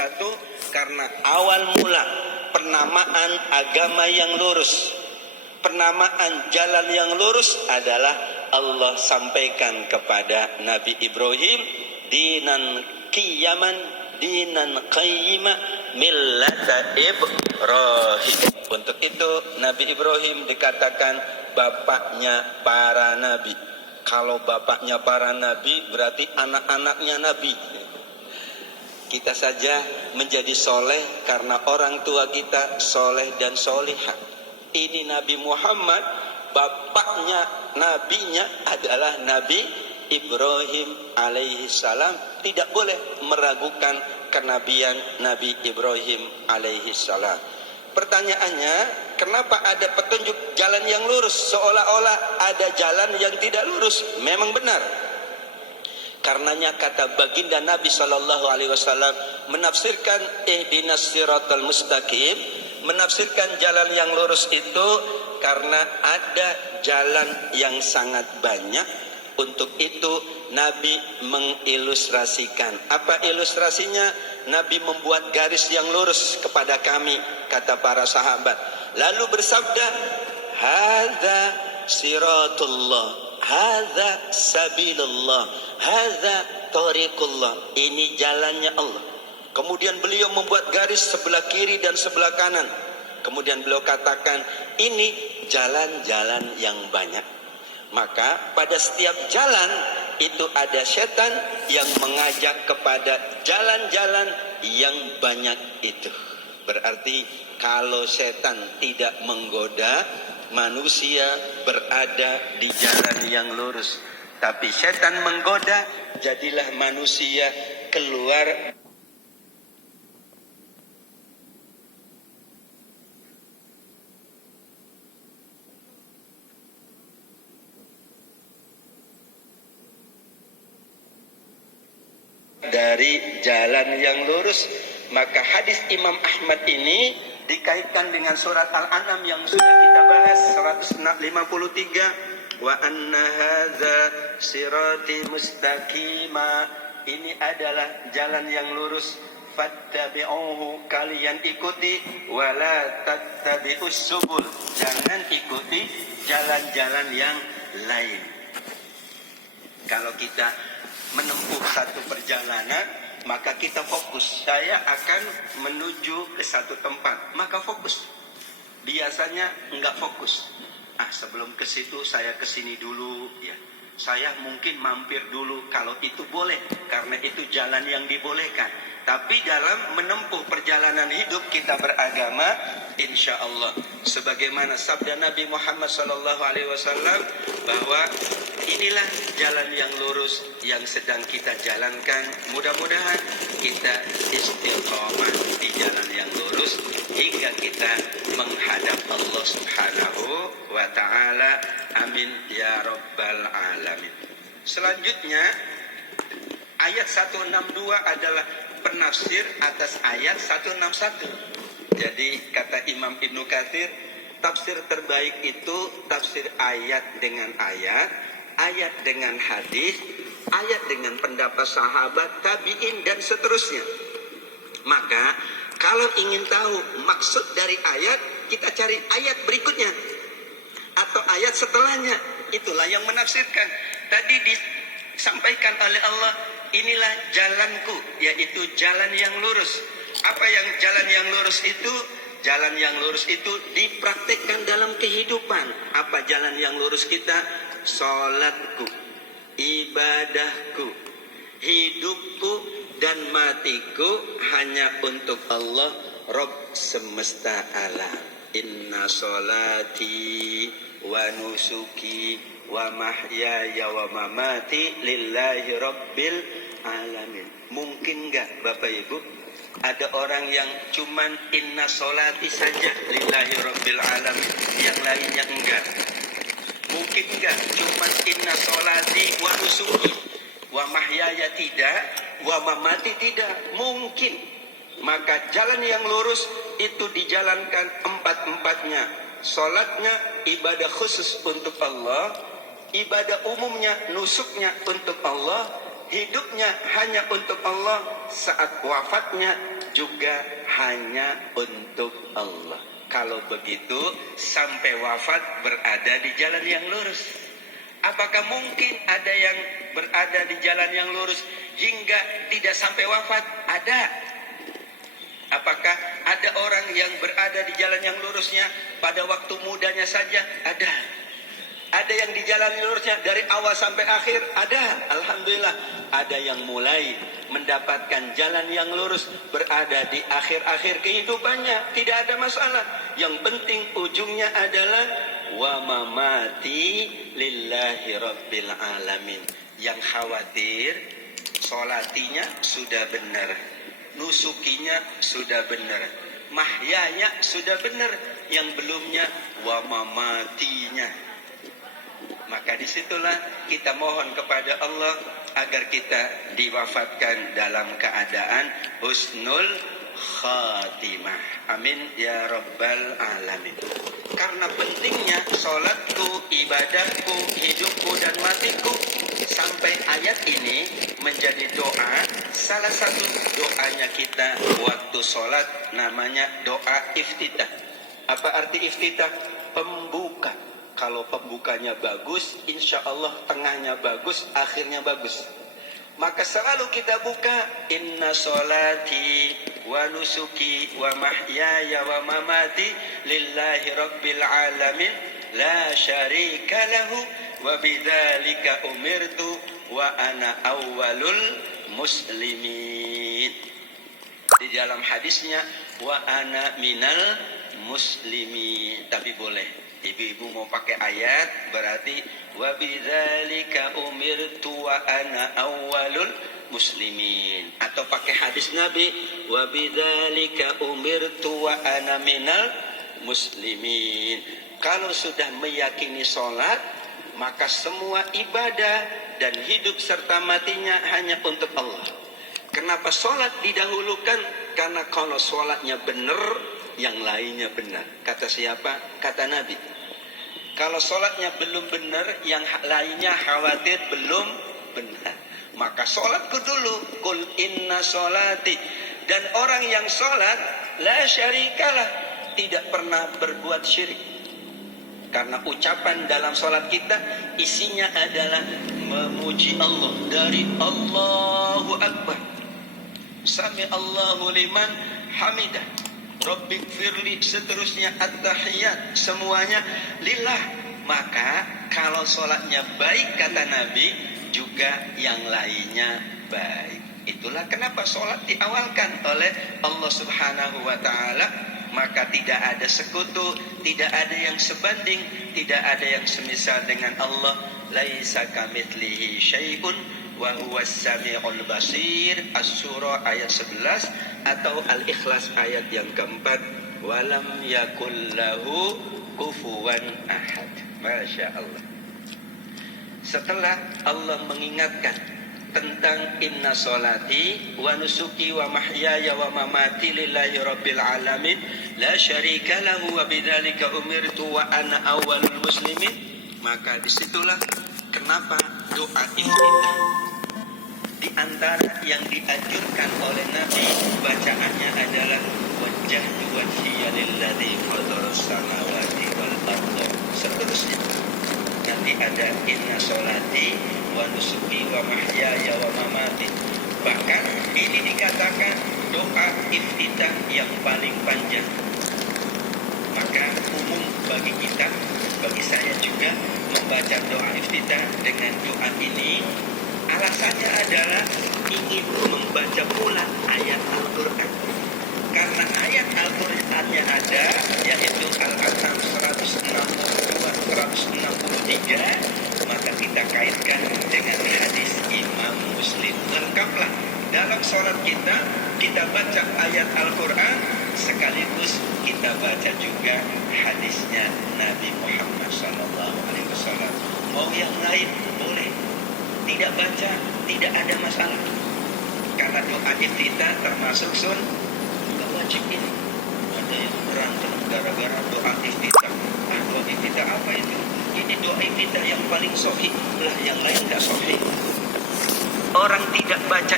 Satu, karena awal mula penamaan agama yang lurus, penamaan jalan yang lurus adalah Allah sampaikan kepada Nabi Ibrahim, dinan qiyaman dinan qayyima millata Ibrahim. Untuk itu Nabi Ibrahim dikatakan bapaknya para nabi. Kalau bapaknya para nabi berarti anak-anaknya nabi. Kita saja menjadi soleh karena orang tua kita soleh dan solihah. Ini Nabi Muhammad, bapaknya nabinya adalah Nabi Ibrahim alaihi salam. Tidak boleh meragukan kenabian Nabi Ibrahim alaihi salam. Pertanyaannya, kenapa ada petunjuk jalan yang lurus? Seolah-olah ada jalan yang tidak lurus. Memang benar. Karenanya kata baginda Nabi SAW menafsirkan ihdinas siratal mustaqim, menafsirkan jalan yang lurus itu karena ada jalan yang sangat banyak. Untuk itu Nabi mengilustrasikan. Apa ilustrasinya? Nabi membuat garis yang lurus kepada kami, kata para sahabat. Lalu bersabda, hadza siratullah, hadza sabilullah, hadza tariqullah. Ini jalannya Allah. Kemudian beliau membuat garis sebelah kiri dan sebelah kanan. Kemudian beliau katakan, ini jalan-jalan yang banyak. Maka pada setiap jalan itu ada setan yang mengajak kepada jalan-jalan yang banyak itu. Berarti kalau setan tidak menggoda, manusia berada di jalan yang lurus. Tapi setan menggoda, jadilah manusia keluar dari jalan yang lurus. Maka hadis Imam Ahmad ini dikaitkan dengan surat Al-An'am yang sudah kita bahas 153. Wa anna hadza sirati mustaqima. Ini adalah jalan yang lurus. Fattabi'uhu, kalian ikuti. Wala tattabi'us subul, jangan ikuti jalan-jalan yang lain. Kalau kita menempuh satu perjalanan, maka kita fokus. Saya akan menuju ke satu tempat, maka fokus. Biasanya enggak fokus. Sebelum ke situ saya ke sini dulu, ya. Saya mungkin mampir dulu, kalau itu boleh, karena itu jalan yang dibolehkan. Tapi dalam menempuh perjalanan hidup kita beragama, insya Allah, sebagaimana sabda Nabi Muhammad SAW, bahwa inilah jalan yang lurus yang sedang kita jalankan. Mudah-mudahan kita istiqomah di jalan yang lurus hingga kita menghadap Allah Subhanahu wa ta'ala. Amin ya rabbal alamin. Selanjutnya, ayat 162 adalah penafsir atas ayat 161. Jadi kata Imam Ibnu Katsir, tafsir terbaik itu tafsir ayat dengan ayat, ayat dengan hadis, ayat dengan pendapat sahabat, tabi'in dan seterusnya. Maka kalau ingin tahu maksud dari ayat, kita cari ayat berikutnya atau ayat setelahnya. Itulah yang menafsirkan. Tadi disampaikan oleh Allah, inilah jalanku, yaitu jalan yang lurus. Apa yang jalan yang lurus itu? Jalan yang lurus itu dipraktekkan dalam kehidupan. Apa jalan yang lurus kita? Salatku, ibadahku, hidupku dan matiku hanya untuk Allah, Rabb semesta alam. Inna salati wa nusuki wa mahyaya wa mamati lillahi rabbil alamin. Mungkin enggak Bapak Ibu ada orang yang cuman inna solati saja lillahi rabbil alamin, yang lainnya enggak? Mungkin enggak cuman inna solati wa nusuki wa mahyaya tidak, wa mamati tidak? Mungkin. Maka jalan yang lurus itu dijalankan empat-empatnya. Solatnya ibadah khusus untuk Allah, ibadah umumnya nusuknya untuk Allah, hidupnya hanya untuk Allah, saat wafatnya juga hanya untuk Allah. Kalau begitu sampai wafat berada di jalan yang lurus. Apakah mungkin ada yang berada di jalan yang lurus hingga tidak sampai wafat? Ada. Apakah ada orang yang berada di jalan yang lurusnya pada waktu mudanya saja? Ada. Ada yang di jalan lurusnya dari awal sampai akhir? Ada. Alhamdulillah. Ada yang mulai mendapatkan jalan yang lurus berada di akhir-akhir kehidupannya. Tidak ada masalah. Yang penting ujungnya adalah wa mamati lillahi rabbil alamin. Yang khawatir solatinya sudah benar, nusukinya sudah benar, mahyanya sudah benar, yang belumnya wa mamatinya. Maka disitulah kita mohon kepada Allah agar kita diwafatkan dalam keadaan husnul khatimah. Amin ya rabbal alamin. Karena pentingnya sholatku, ibadahku, hidupku dan matiku, sampai ayat ini menjadi doa. Salah satu doanya kita waktu sholat namanya doa iftitah. Apa arti iftitah? Pembuka. Kalau pembukanya bagus, insya Allah tengahnya bagus, akhirnya bagus. Maka selalu kita buka inna sholati wa nusuki wa mahyaya wa mamati lillahi rabbil alamin la syarika lahu wa bidzalika umirtu wa ana awwalul muslimin. Di dalam hadisnya wa ana minal muslimin. Tapi boleh ibu-ibu mau pakai ayat berarti wa bidzalika umirtu wa ana awwalul muslimin, atau pakai hadis Nabi wa bidzalika umirtu wa ana minal muslimin. Kalau sudah meyakini sholat, maka semua ibadah dan hidup serta matinya hanya untuk Allah. Kenapa sholat didahulukan? Karena kalau sholatnya benar, yang lainnya benar. Kata siapa? Kata Nabi. Kalau sholatnya belum benar, yang lainnya khawatir belum benar. Maka sholatku dulu. Kul inna sholati. Dan orang yang sholat, la syarikalah, tidak pernah berbuat syirik. Karena ucapan dalam sholat kita isinya adalah memuji Allah. Dari Allahu Akbar, Sami Allahu liman hamidah, Rabbik firli, seterusnya at-tahiyat, semuanya lillah. Maka kalau sholatnya baik kata Nabi, juga yang lainnya baik. Itulah kenapa sholat diawalkan oleh Allah Subhanahu wa ta'ala. Maka tidak ada sekutu, tidak ada yang sebanding, tidak ada yang semisal dengan Allah. Laisa kamitslihi syai'un wa huwas samiul basir. Asy-Syura ayat 11 atau Al-Ikhlas ayat yang keempat. Walam yakul lahu kufuwan ahad. Masya Allah. Setelah Allah mengingatkan tentang inna sholati wa nusuki wa mahyaya wa mamati lillahi rabbil alamin la syarika lahu wa bidzalika umirtu wa ana awwalul muslimin, maka disitulah kenapa doa iftitah di antara yang dianjurkan oleh Nabi bacaannya adalah wajjahtu wajhiya lilladzi fataras samawati wal ardh. Seterusnya nanti ada inna sholati wa nusuki wa mahyaya wa mamati. Bahkan ini dikatakan doa iftitah yang paling panjang. Maka umum bagi kita, bagi saya juga membaca doa iftitah dengan doa ini. Alasannya adalah ingin membaca pula ayat Al-Quran. Karena ayat Al-Qurannya ada, yaitu Al-An'am 162, 163, maka kita kaitkan dengan hadis Imam Muslim. Lengkaplah dalam sholat kita, kita baca ayat Al-Quran, sekaligus kita baca juga hadisnya Nabi Muhammad SAW. Mau yang lain boleh, tidak baca tidak ada masalah. Karena doa iftitah termasuk wajib ini. Ada yang berantem gara-gara doa iftitah. Doa iftitah apa itu? Ini doa iftitah yang paling sahih lah, yang lain tidak sahih. Orang tidak baca